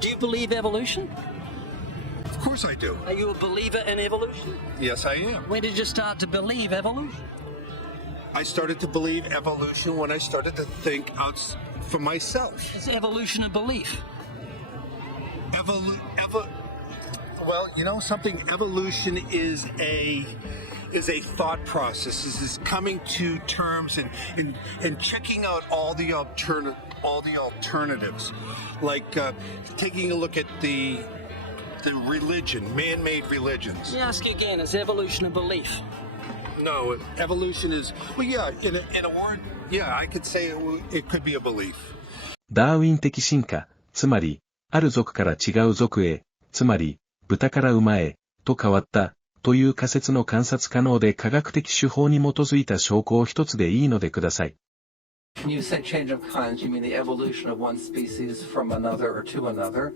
Do you believe evolution? Of course I do. Are you a believer in evolution? Yes, I am. When did you start to believe evolution? I started to believe evolution when I started to think out for myself. Is evolution a belief? Well, you know something. Evolution is a thought process. Is coming to terms and checking out all the alternatives, like taking a look at the religion, man-made religions. Let me ask you again: is evolution a belief? No, evolution is, well, yeah, in a word, yeah, I could say it could be a belief. ダーウィン的進化、つまり、ある属から違う属へ、つまり、豚から馬へ、と変わった、という仮説の観察可能で科学的手法に基づいた証拠を一つでいいのでください。When you say change of kinds, you mean the evolution of one species from another or to another?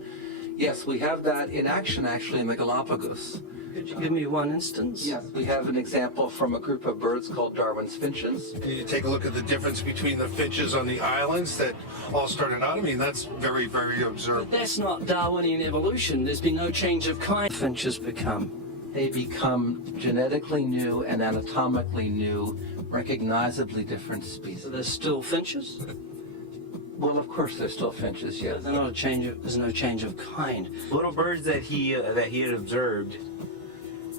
Yes, we have that in action actually in the Galapagos. Could you give me one instance? Yes, we have an example from a group of birds called Darwin's finches. You take a look at the difference between the finches on the islands that all started out. I mean, that's very, very observable. But that's not Darwinian evolution. There's been no change of kind. Finches become. They become genetically new and anatomically new, recognizably different species. So there's still finches? Well, of course, there's still finches, yes. There's no change of kind. Little birds that he had observed.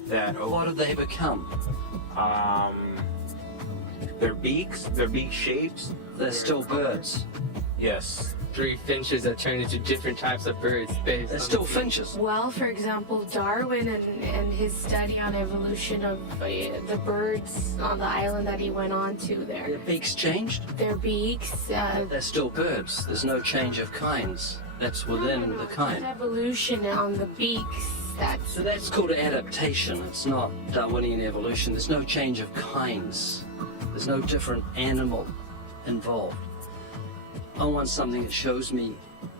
What have they become? Their beak shapes. They're still birds. Yes. 3 finches that turn into different types of birds. They're still finches. Well, for example, Darwin and his study on evolution of the birds on the island that he went on to there. Their beaks changed? Their beaks. They're still birds. There's no change of kinds. That's within the kind. Evolution on the beaks. So that's called adaptation. It's not Darwinian evolution. There's no change of kinds. There's no different animal involved. I want something that shows me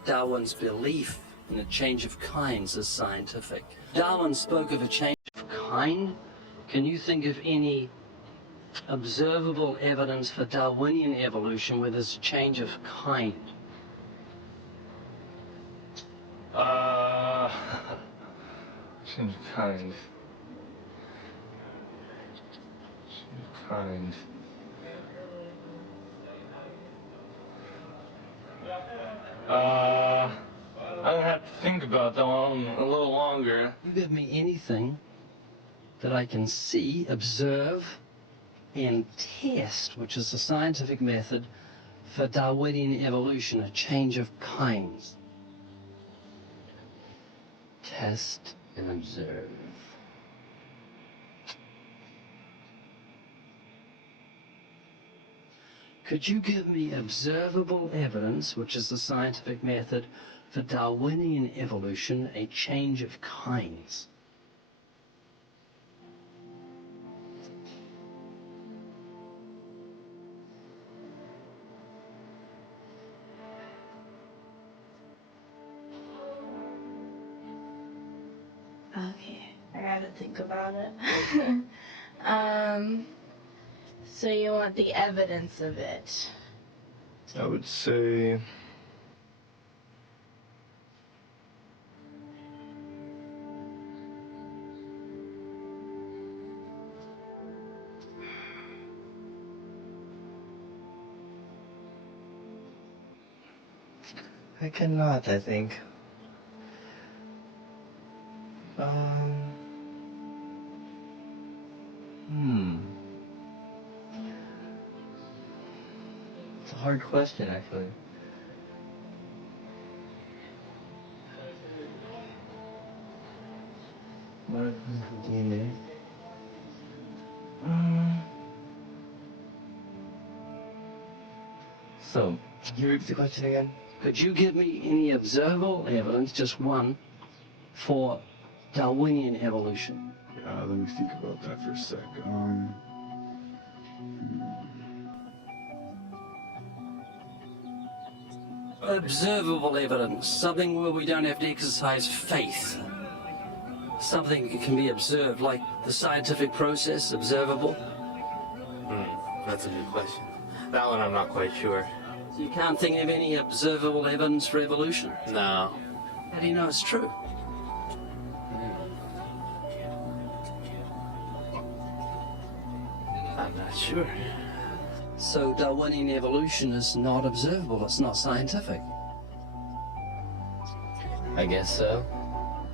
Darwin's belief in a change of kinds is scientific. Darwin spoke of a change of kind. Can you think of any observable evidence for Darwinian evolution where there's a change of kind? Change of kind. Change of kind. I'm gonna have to think about that one a little longer. You give me anything that I can see, observe, and test, which is the scientific method for Darwinian evolution, a change of kinds. Test and observe. Could you give me observable evidence, which is the scientific method for Darwinian evolution, a change of kinds? Okay, I gotta think about it. So you want the evidence of it? I would say I cannot, I think. It's a hard question, actually. What is DNA? So, can you repeat the question again? Could you give me any observable evidence, just one, for Darwinian evolution? Let me think about that for a sec. Observable evidence, something where we don't have to exercise faith. Something that can be observed, like the scientific process, observable. That's a good question. That one I'm not quite sure. So you can't think of any observable evidence for evolution? No. How do you know it's true? I'm not sure. So Darwinian evolution is not observable, it's not scientific. I guess so.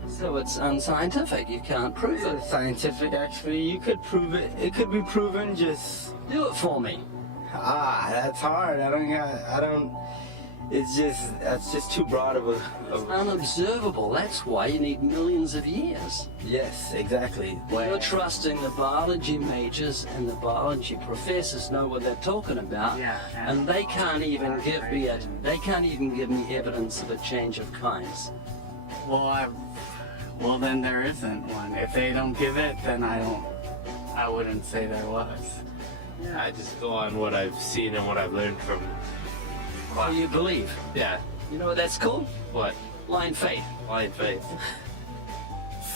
So it's unscientific, you can't prove it. Scientific, actually, you could prove it. It could be proven. Just Do it for me. that's hard. That's just too broad of It's unobservable, that's why you need millions of years. Yes, exactly. You're trusting the biology majors and the biology professors know what they're talking about, and they can't even give me evidence of a change of kinds. Well, then there isn't one. If they don't give it, then I wouldn't say there was. I just go on what I've seen and what I've learned from Well, you believe. Yeah. You know what that's called? What? Blind faith. Blind faith.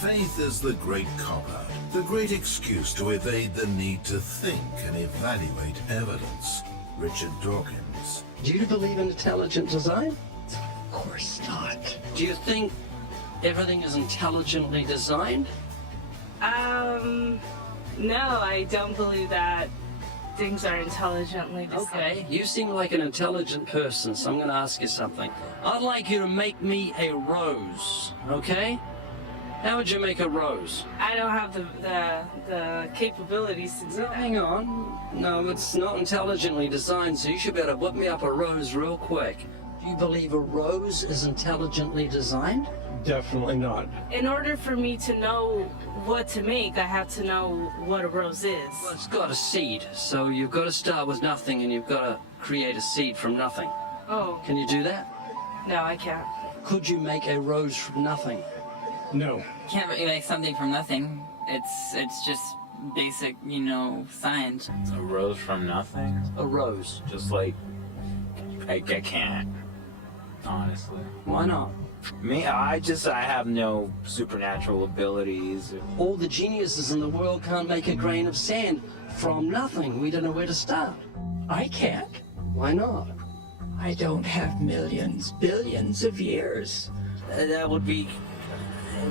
Faith is the great cop-out, the great excuse to evade the need to think and evaluate evidence. Richard Dawkins. Do you believe in intelligent design? Of course not. Do you think everything is intelligently designed? No, I don't believe that things are intelligently designed. Okay, you seem like an intelligent person, so I'm going to ask you something. I'd like you to make me a rose, okay? How would you make a rose? I don't have the capabilities to do that. Hang on. No, it's not intelligently designed, so you should be able to whip me up a rose real quick. Do you believe a rose is intelligently designed? Definitely not. In order for me to know what to make, I have to know what a rose is. Well, it's got a seed, so you've got to start with nothing and you've got to create a seed from nothing. Oh, Can you do that? no, I can't. Could you make a rose from nothing? No. Can't really make something from nothing. It's just basic, science. A rose from nothing? A rose. Just like, I can't. Honestly. Why not? Me, I have no supernatural abilities. All the geniuses in the world can't make a grain of sand from nothing. We don't know where to start. I can't. Why not? I don't have millions, billions of years. That would be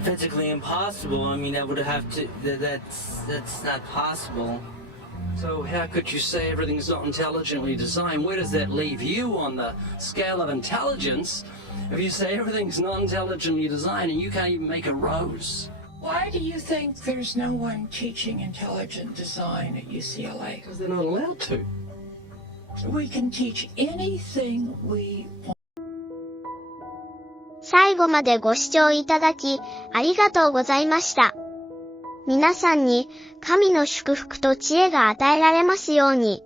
physically impossible. I mean, that would have to. That's not possible. So how could you say everything's not intelligently designed? Where does that leave you on the scale of intelligence if you say everything's not intelligently designed and you can't even make a rose? Why do you think there's no one teaching intelligent design at UCLA? Because they're not allowed to. We can teach anything we want. 最後までご視聴いただき、ありがとうございました。皆さんに神の祝福と知恵が与えられますように。